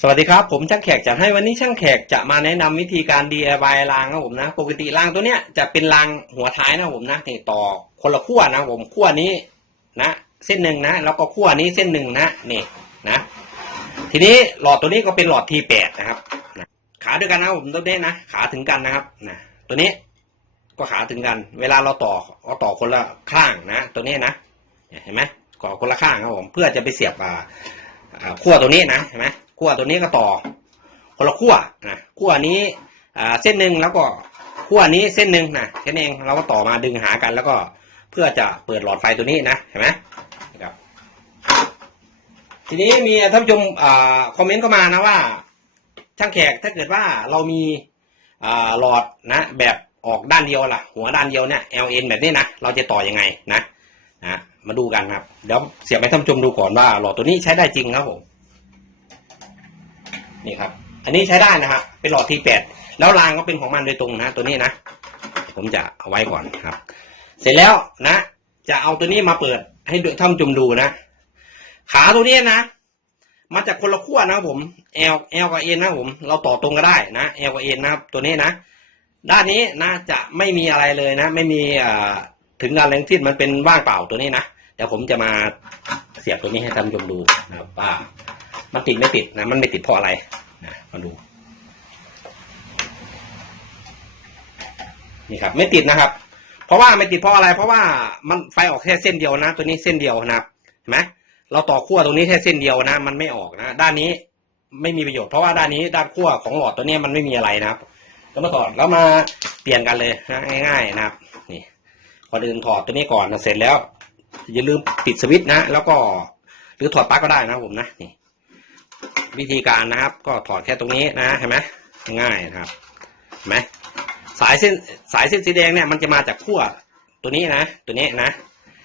สวัสดีครับ ผมช่างแขกจะให้วันนี้ช่างแขกจะมาแนะนำวิธีการ DIY รางนะผมนะปกติรางตัวเนี้ยจะเป็นรางหัวท้ายนะผมนะนี่ต่อคนละขั้วนะผมขั้วนี้นะเส้นหนึ่งนะแล้วก็ขั้วนี้เส้นหนึ่งนะนี่นะ ทีนี้หลอดตัวนี้ก็เป็นหลอด T8 นะครับนะขาด้วยกันนะผมตัวนี้นะขาถึงกันนะครับนะตัวนี้ก็ขาถึงกัน เวลาเราต่อเราต่อคนละข้างนะ ตัวนี้นะเห็นไหมก่อคนละข้างครับผมเพื่อจะไปเสียบอ่าขั้วตัวนี้นะเห็นไหม ขั้วตัวนี้ก็ต่อคนละขั้วนะขั้วนี้อ่าเส้นหนึ่งแล้วก็ขั้วนี้เส้นหนึ่งนะแค่นั้นเองเราก็ต่อมาดึงหากันแล้วก็เพื่อจะเปิดหลอดไฟตัวนี้นะเห็นไหมนะครับทีนี้มีท่านผู้ชมอ่าคอมเมนต์เข้ามานะว่า ช่างแขกถ้าเกิดว่าเรามีอ่าหลอดนะแบบออกด้านเดียวล่ะ หัวด้านเดียวเนี่ย LN แบบนี้นะเราจะต่อยังไงนะนะมาดูกันครับเดี๋ยวเสียบให้ท่านผู้ชมดูก่อนว่าหลอดตัวนี้ใช้ได้จริงครับผม นี่ครับ อันนี้ใช้ได้นะครับ เป็นหลอดทีแปดแล้วรางก็เป็นของมันโดยตรงนะ ตัวนี้นะ ผมจะเอาไว้ก่อนครับ เสร็จแล้วนะ จะเอาตัวนี้มาเปิดให้ท่านผู้ชมดูนะ ขาตัวนี้นะมาจากคนละขั้วนะครับผม L L กับ N นะครับผม เราต่อตรงก็ได้นะ L กับ N นะครับ ตัวนี้นะ ด้านนี้นะจะไม่มีอะไรเลยนะ ไม่มีถึงการแรงที่มันเป็นว่างเปล่าตัวนี้นะ เดี๋ยวผมจะมาเสียบตัวนี้ให้ท่านชมดูนะครับว่า มันติดไม่ติดนะ มันไม่ติดเพราะอะไรนะมาดู นี่ครับ ไม่ติดนะครับ เพราะว่าไม่ติดเพราะอะไร เพราะว่ามันไฟออกแค่เส้นเดียวนะ ตัวนี้เส้นเดียวนะเห็นไหมเราต่อขั้วตรงนี้แค่เส้นเดียวนะ มันไม่ออกนะ ด้านนี้ไม่มีประโยชน์ เพราะว่าด้านนี้ด้านขั้วของหลอดตัวนี้มันไม่มีอะไรนะครับแล้วมาถอดแล้วมาเปลี่ยนกันเลยนะง่าย ๆ นะครับ นี่ก่อนอื่นถอดตัวนี้ก่อนนะเสร็จแล้ว อย่าลืมติดสวิตช์นะ แล้วก็หรือถอดปลั๊กก็ได้นะผมนะนี่ วิธีการนะครับ ก็ถอดแค่ตรงนี้นะเห็นไหมง่ายนะครับเห็นไหมสายเส้นสายเส้นสีแดงเนี่ยมันจะมาจากขั้วตัวนี้นะ ตัวนี้นะ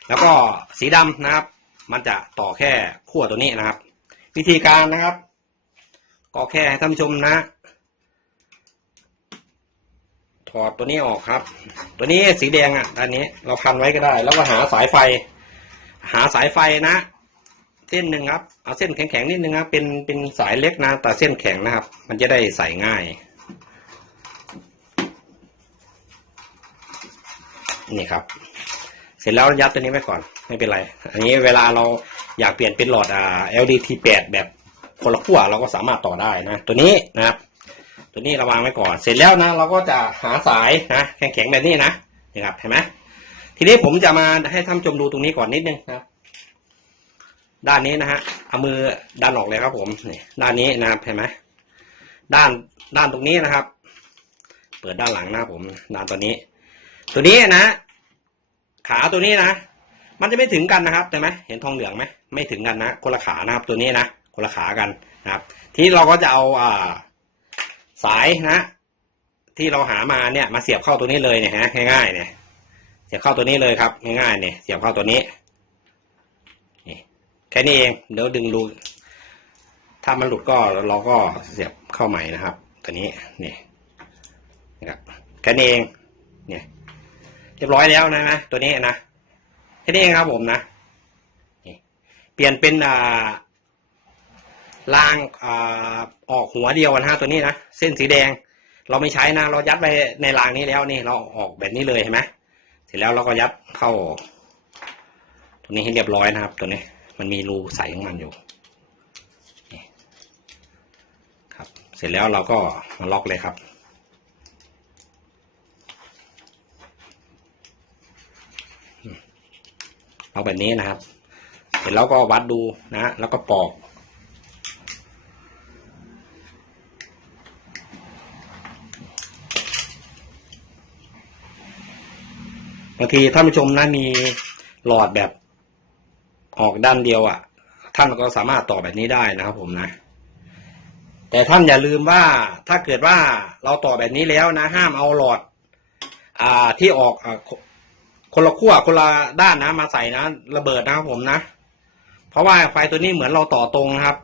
แล้วก็สีดำนะครับ มันจะต่อแค่ขั้วตัวนี้นะครับ วิธีการนะครับ ก็แค่ให้ท่านผู้ชมนะถอดตัวนี้ออกครับ ตัวนี้สีแดงอะด้านนี้เราพันไว้ก็ได้ แล้วก็หาสายไฟ หาสายไฟนะ เส้นหนึ่งครับเอาเส้นแข็งๆนิดนึงครับเป็นเป็นสายเล็กนะแต่เส้นแข็งนะครับ มันจะได้ใส่ง่าย นี่ครับ เสร็จแล้วยัดตัวนี้ไว้ก่อนไม่เป็นไร อันนี้เวลาเราอยากเปลี่ยนเป็นหลอดอ่า LDT8 แบบคนละขั้วเราก็สามารถต่อได้นะ ตัวนี้นะครับ ตัวนี้เราวางไว้ก่อน เสร็จแล้วนะ เราก็จะหาสายนะแข็งๆแบบนี้นะนี่ครับเห็นไหมทีนี้ผมจะมาให้ท่านชมดูตรงนี้ก่อนนิดนึงนะครับ ด้านนี้นะฮะเอามือดันออกเลยครับผมนี่ด้านนี้นะครับเห็นไหมด้านด้านตรงนี้นะครับ เปิดด้านหลังนะผมด้านตัวนี้ ตัวนี้นะ ขาตัวนี้นะ มันจะไม่ถึงกันนะครับเห็นไหมเห็นทองเหลืองไหมไม่ถึงกันนะคนละขานะครับ ตัวนี้นะคนละขากันนะครับ ทีนี้เราก็จะเอาอ่าสายนะ ที่เราหามาเนี่ย มาเสียบเข้าตัวนี้เลยเนี่ยฮะง่ายๆเนี่ยเสียบเข้าตัวนี้เลยครับง่ายๆเนี่ยเสียบเข้าตัวนี้ แค่นี้เองเดี๋ยวดึงรูถ้ามันหลุดก็เราก็เสียบเข้าใหม่นะครับ ตัวนี้นี่นะครับแค่นี้เองเนี่ยเรียบร้อยแล้วนะนะตัวนี้นะแค่นี้เองครับผมนะนี่เปลี่ยนเป็นอ่ารางอ่าออกหัวเดียวนะฮะตัวนี้นะเส้นสีแดง เราไม่ใช้นะเรายัดไปในรางนี้แล้วนี่เราออกแบบนี้เลยเห็นไหมเสร็จแล้วเราก็ยัดเข้า ตรงนี้ให้เรียบร้อยนะครับ ตัวนี้ มันมีรูใสของมันอยู่ครับ เสร็จแล้วเราก็มาล็อกเลยครับ เอาแบบนี้นะครับ เสร็จแล้วก็วัดดูนะ แล้วก็ปอกบางทีท่านผู้ชมนะมีหลอดแบบ ออกด้านเดียวอะ่ะ ท่านก็สามารถต่อแบบนี้ได้นะครับผมนะ แต่ท่านอย่าลืมว่าถ้าเกิดว่าเราต่อแบบนี้แล้วนะ ห้ามเอาหลอด อ่าที่ออกอคนละขั้วคนละด้านนะมาใส่นะระเบิดนะครับผมนะ เพราะว่าไฟตัวนี้เหมือนเราต่อตรงนะครับ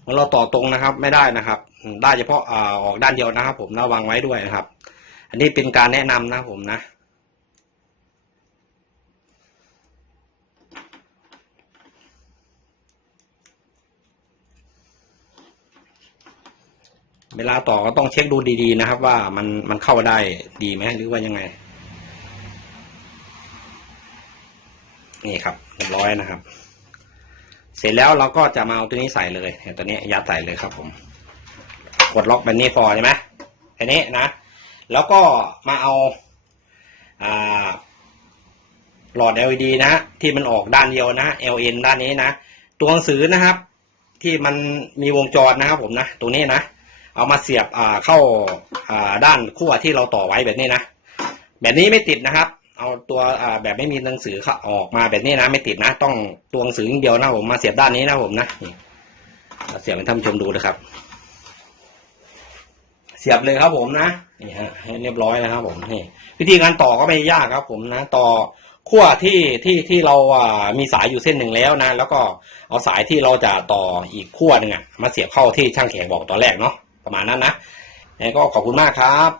เหมือนเราต่อตรงนะครับ ไม่ได้นะครับ ได้เฉพาะอ่าออกด้านเดียวนะครับ ผมระวังไว้ด้วยนะครับ อันนี้เป็นการแนะนำนะผมนะ เวลาต่อก็ต้องเช็คดูดีๆนะครับ ว่ามันมันเข้าได้ดีไหมหรือว่ายังไง นี่ครับเรียบร้อยนะครับ เสร็จแล้วเราก็จะมาเอาตัวนี้ใส่เลยเนี่ยตัวนี้ยัดใส่เลยครับผม กดล็อกแบบนี้พอใช่ไหมแค่นี้นะ แล้วก็มาเอาอ่าหลอด LED นะฮะที่มันออกด้านเดียวนะ LN ด้านนี้นะ ตัวหนังสือนะครับ ที่มันมีวงจรนะครับผมนะตรงนี้นะ เอามาเสียบอ่าเข้าอ่าด้านขั้วที่เราต่อไว้แบบนี้นะ แบบนี้ไม่ติดนะครับ เอาตัวอ่าแบบไม่มีหนังสือออกมาแบบนี้นะ ไม่ติดนะ ต้องตัวหนังสืออย่างเดียวนะผมมาเสียบด้านนี้นะผมนะเสียบให้ท่านชมดูนะครับ เสียบเลยครับผมนะนี่ฮะให้เรียบร้อยนะครับผมนี่วิธีการต่อก็ไม่ยากครับ ผมนะต่อขั้วที่ที่ที่เราอ่ามีสายอยู่เส้นหนึ่งแล้วนะ แล้วก็เอาสายที่เราจะต่ออีกขั้วหนึ่งอะมาเสียบเข้าที่ช่างแขกบอกตอนแรกเนาะ ประมาณนั้นนะงั้นก็ขอบคุณมากครับ